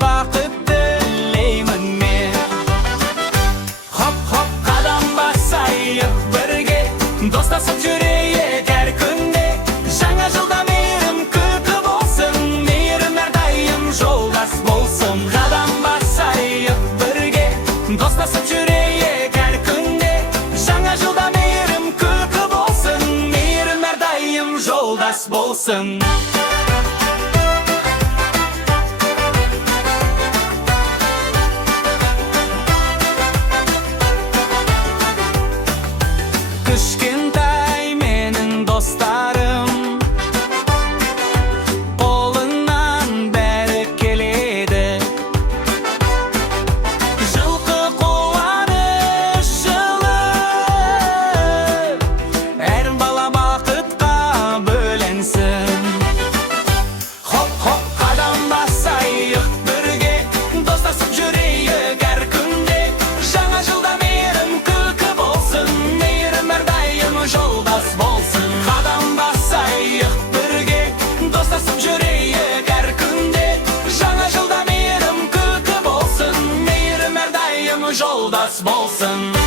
бақыт тілеймін мен. Хоп хоп қадам басайық бірге, достасып жүрейік әр күнде. Жаңа жылда мейірім күлкі болсын, мейірім әрдайым жолдас болсын. Қадам басайық бірге, достасып жүрейік әр күнде. Жаңа жылда мейірім күлкі болсын, мейірім әрдайым жолдас болсын. Кішкентай менің достарым, қолынан бәрі келеді. Жылқы қуаныш жылы, әр бала бақытқа бөленсін. Хоп хоп қадам басайық бірге, достасып жүрейік әр күнде. Жаңа жылда мейірім күлкі болсын, мейірім әрдайым жолдас болсын. Қадам басайық бірге, достасып жүрейік әр күнде. Жаңа жылда мейірім күлкі болсын, мейірім әрдайым жолдас болсын.